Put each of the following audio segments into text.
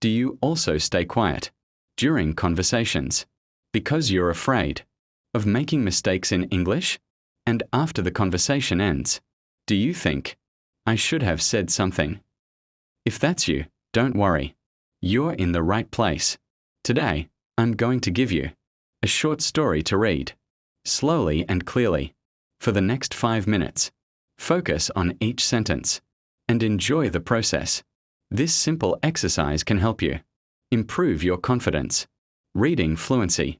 Do you also stay quiet during conversations because you're afraid of making mistakes in English? And after the conversation ends, do you think, I should have said something? If that's you, don't worry. You're in the right place. Today, I'm going to give you a short story to read, slowly and clearly, for the next 5 minutes. Focus on each sentence and enjoy the process. This simple exercise can help you improve your confidence, reading fluency,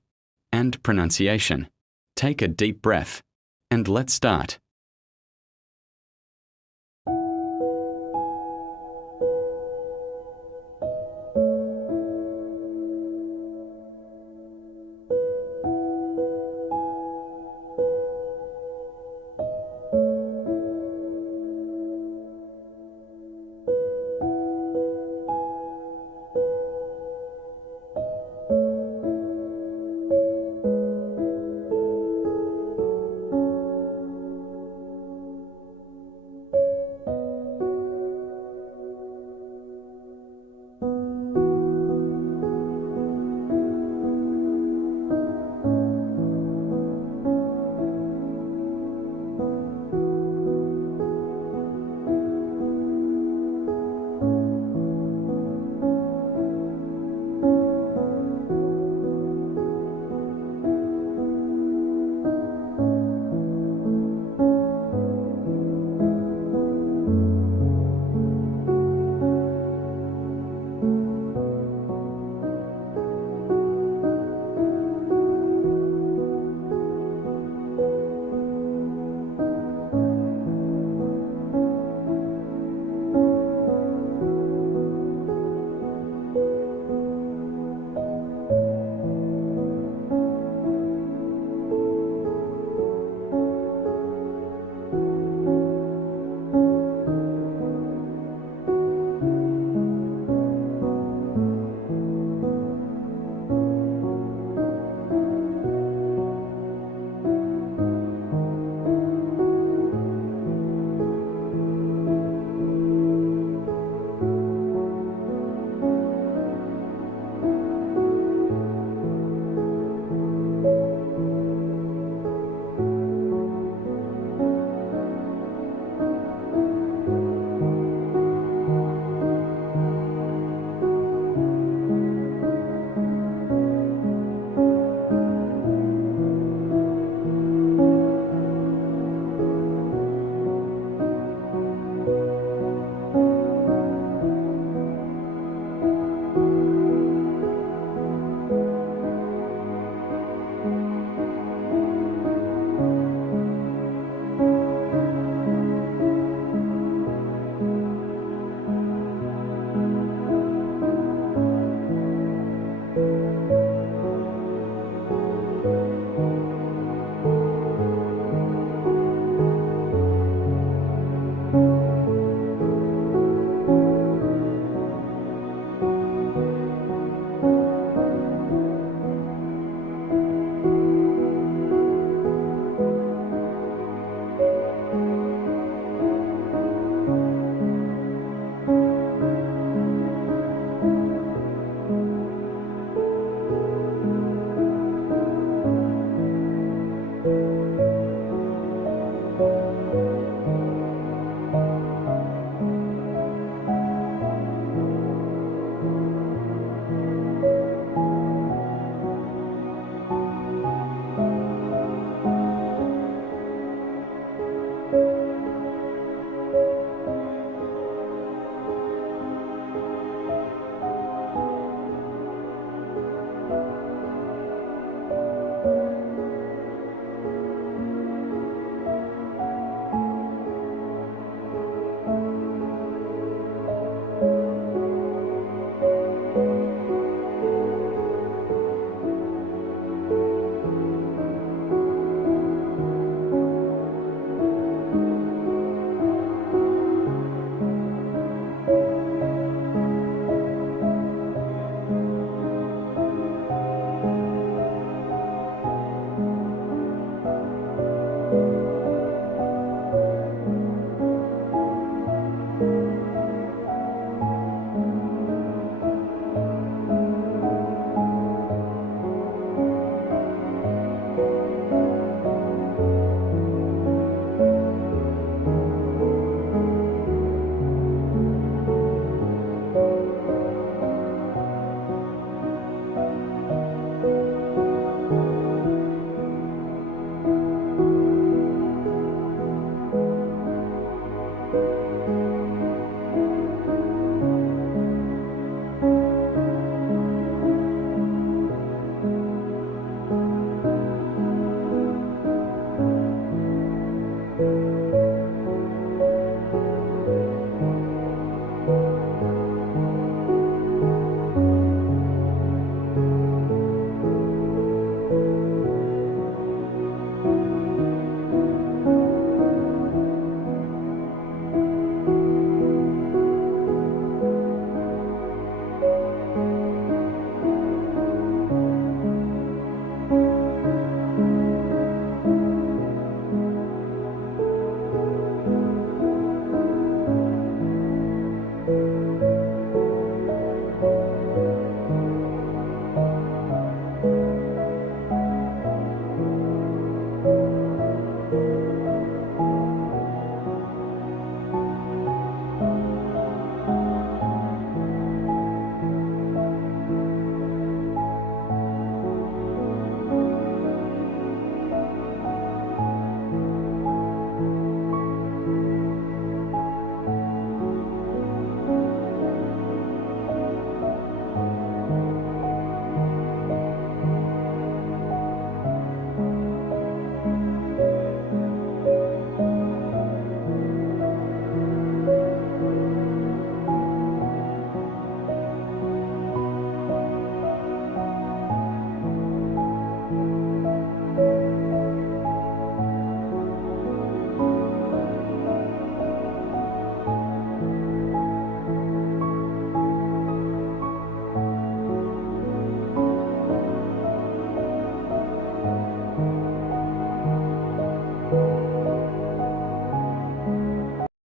and pronunciation. Take a deep breath, and let's start.